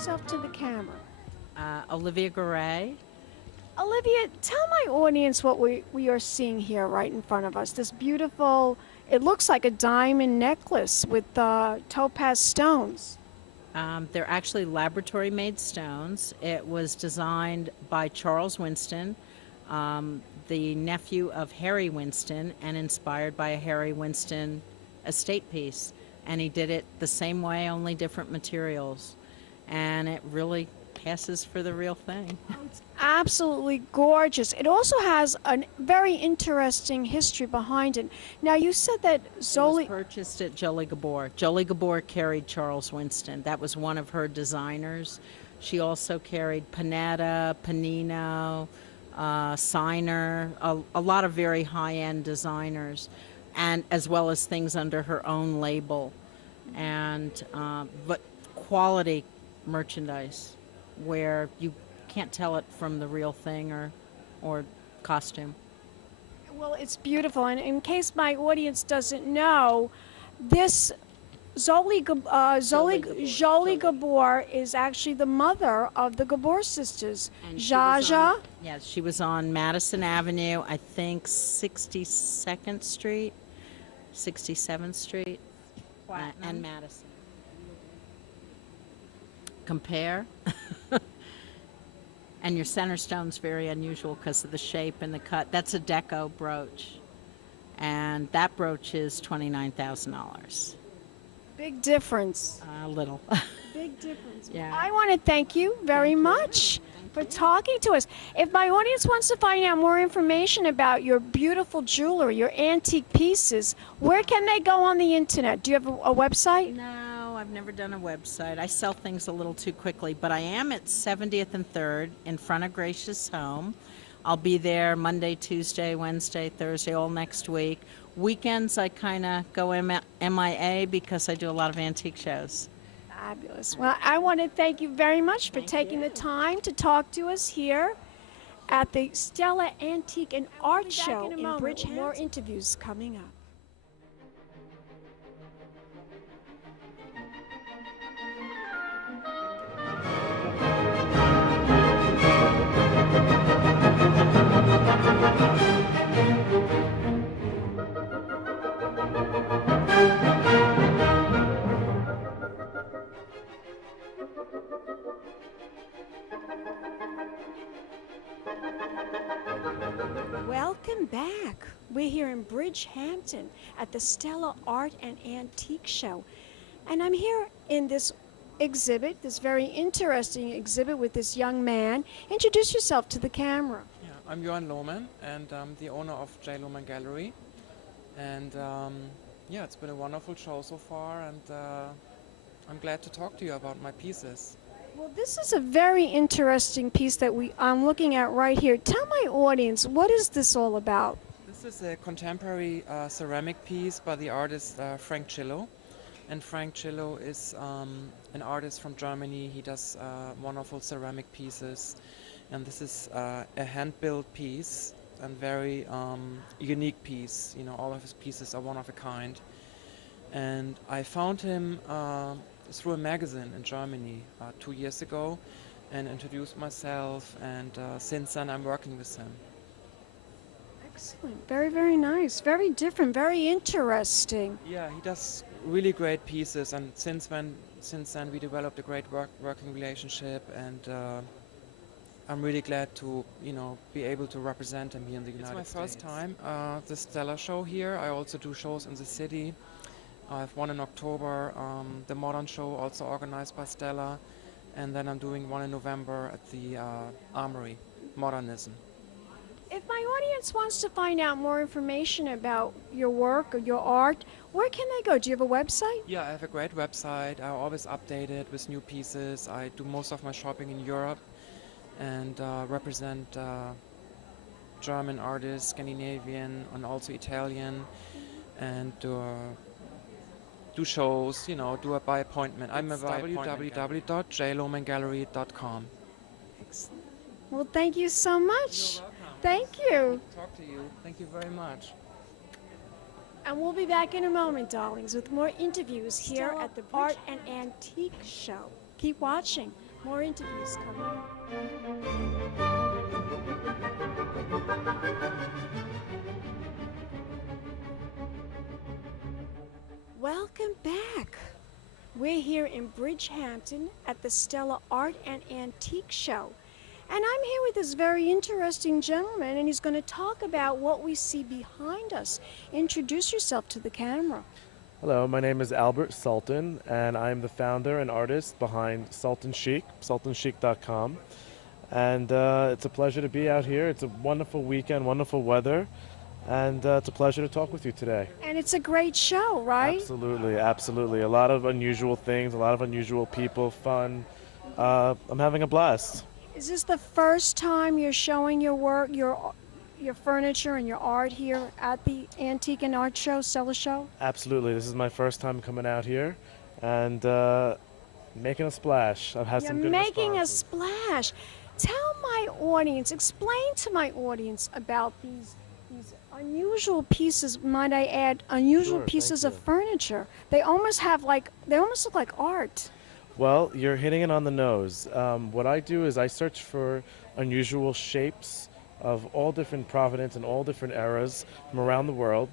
yourself to the camera. Olivia Gray. Olivia, tell my audience what we are seeing here right in front of us. This beautiful, it looks like a diamond necklace with topaz stones. They're actually laboratory made stones. It was designed by Charles Winston, the nephew of Harry Winston, and inspired by a Harry Winston estate piece. And he did it the same way, only different materials. And it really passes for the real thing. It's absolutely gorgeous. It also has a very interesting history behind it. Now, you said that It was Zoli. purchased at Jolie Gabor. Jolie Gabor carried Charles Winston. That was one of her designers. She also carried Panetta, Panino, Signer, a lot of very high-end designers, and as well as things under her own label, and but quality merchandise where you can't tell it from the real thing or costume. Well, it's beautiful. And in case my audience doesn't know, this Jolie Gabor is actually the mother of the Gabor sisters, And Jaja. Yes, she was on Madison Avenue, I think 62nd Street, 67th Street, and Madison. Compare. And your center stone's very unusual because of the shape and the cut. That's a deco brooch. And that brooch is $29,000. Big difference. A little. Big difference. Yeah. I want to thank you very much for talking to us. If my audience wants to find out more information about your beautiful jewelry, your antique pieces, where can they go on the internet? Do you have a website? No, I've never done a website. I sell things a little too quickly, but I am at 70th and 3rd in front of Gracious Home. I'll be there Monday, Tuesday, Wednesday, Thursday, all next week. Weekends, I kind of go MIA because I do a lot of antique shows. Fabulous. Well, I want to thank you very much for taking the time to talk to us here at the Stella Antique and Art Show in Bridgehampton. More interviews coming up. Welcome back. We're here in Bridgehampton at the Stella Art and Antique Show. And I'm here in this exhibit, this very interesting exhibit with this young man. Introduce yourself to the camera. Yeah, I'm Jochen Lohmann, and I'm the owner of J. Lohmann Gallery. And yeah, it's been a wonderful show so far, and I'm glad to talk to you about my pieces. Well, this is a very interesting piece that I'm looking at right here. Tell my audience, what is this all about? This is a contemporary ceramic piece by the artist Frank Chillo. And Frank Chillo is an artist from Germany. He does wonderful ceramic pieces. And this is a hand-built piece and very unique piece. You know, all of his pieces are one of a kind. And I found him through a magazine in Germany 2 years ago and introduced myself, and since then I'm working with him. Excellent. Very, very nice. Very different. Very interesting. Yeah, he does really great pieces, and since then we developed a great working relationship, and I'm really glad to be able to represent him here in the United States. It's my first time the Stella show here. I also do shows in the city. I have one in October, the Modern Show, also organized by Stella, and then I'm doing one in November at the Armory, Modernism. If my audience wants to find out more information about your work or your art, where can they go? Do you have a website? Yeah, I have a great website. I always update it with new pieces. I do most of my shopping in Europe and represent German artists, Scandinavian, and also Italian, and do shows, do it by appointment. I'm at www.jlohmanngallery.com. Excellent. Well, thank you so much. You're welcome. Thank you. Talk to you. Thank you very much. And we'll be back in a moment, darlings, with more interviews here at the Art and Antique Show. Keep watching More interviews coming up. Welcome back. We're here in Bridgehampton at the Stella Art and Antique Show. And I'm here with this very interesting gentleman, and he's going to talk about what we see behind us. Introduce yourself to the camera. Hello, my name is Albert Sultan, and I'm the founder and artist behind Sultan Chic, sultanchic.com. And it's a pleasure to be out here. It's a wonderful weekend, wonderful weather, and it's a pleasure to talk with you today. And it's a great show, right? Absolutely, absolutely. A lot of unusual things, a lot of unusual people, fun. I'm having a blast. Is this the first time you're showing your work, your furniture and your art here at the Antique and Art Show, Stella Show? Absolutely. This is my first time coming out here and making a splash. I've had You're some good making a responses. splash. Tell my audience, explain to my audience about these unusual pieces, might I add, unusual Sure, pieces thank of you. furniture. They almost look like art. Well, you're hitting it on the nose. What I do is I search for unusual shapes of all different provenance and all different eras from around the world.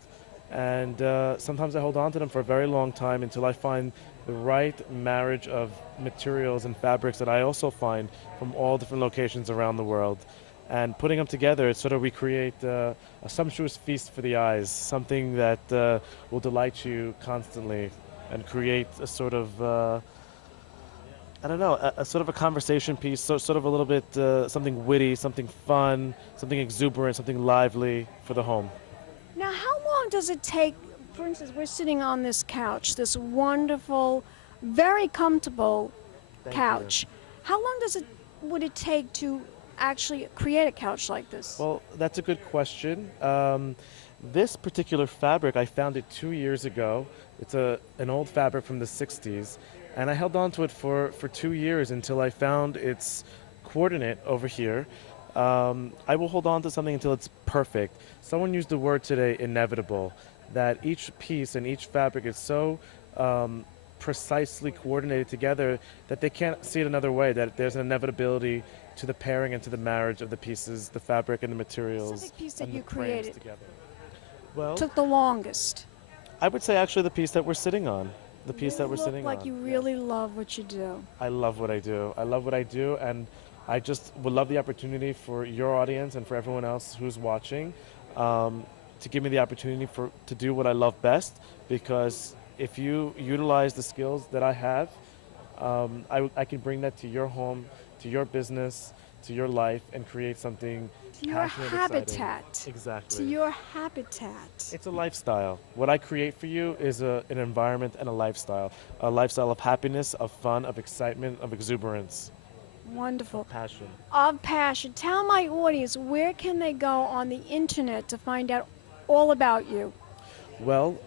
And sometimes I hold on to them for a very long time until I find the right marriage of materials and fabrics that I also find from all different locations around the world. And putting them together, it sort of recreate a sumptuous feast for the eyes, something that will delight you constantly and create a sort of I don't know, a sort of a conversation piece, sort of a little bit something witty, something fun, something exuberant, something lively for the home. Now, how long does it take? For instance, we're sitting on this couch, this wonderful, very comfortable Thank couch. How long would it take to actually create a couch like this? Well, that's a good question. This particular fabric, I found it 2 years ago. It's an old fabric from the 60s, and I held on to it for 2 years until I found its coordinate over here. I will hold on to something until it's perfect. Someone used the word today, inevitable, that each piece and each fabric is so precisely coordinated together that they can't see it another way, that there's an inevitability to the pairing and to the marriage of the pieces, the fabric and the materials. Specific piece that and you the frames created together. Well, took the longest. I would say actually the piece that we're sitting on. The piece You that we're look sitting like on. you Yes. really love what you do. I love what I do. I love what I do, and I just would love the opportunity for your audience and for everyone else who's watching to give me the opportunity to do what I love best. Because if you utilize the skills that I have, I can bring that to your home, to your business, to your life, and create something To your passionate, exciting. habitat. Exactly. To your habitat. It's a lifestyle. What I create for you is an environment and a lifestyle of happiness, of fun, of excitement, of exuberance, Wonderful. passion. Of passion. Tell my audience, where can they go on the internet to find out all about you? Well,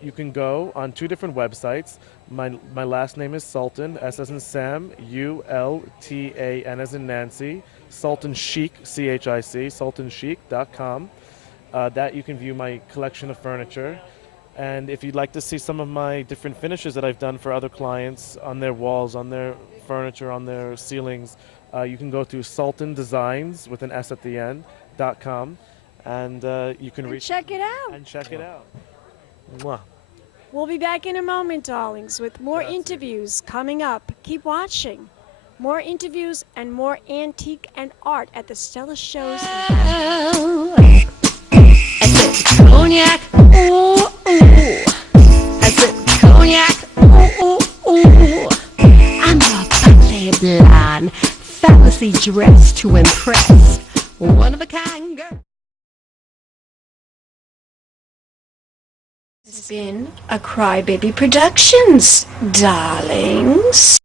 you can go on 2 different websites. My last name is Sultan, S as in Sam, ULTAN as in Nancy, Sultan Chic, CHIC, sultanchic.com. That you can view my collection of furniture. And if you'd like to see some of my different finishes that I've done for other clients on their walls, on their furniture, on their ceilings, you can go to Sultan Designs with an S at the end.com, and you can And reach check it out. and check it out. Mwah. We'll be back in a moment, darlings, with more Grazie. interviews coming up. Keep watching. More interviews and more antique and art at the Stella shows. I said cognac, ooh, ooh. I said cognac, ooh, ooh, ooh. I'm a ballet blonde, fallacy dressed to impress. One of a kind girl. It's been a Crybaby Productions, darlings.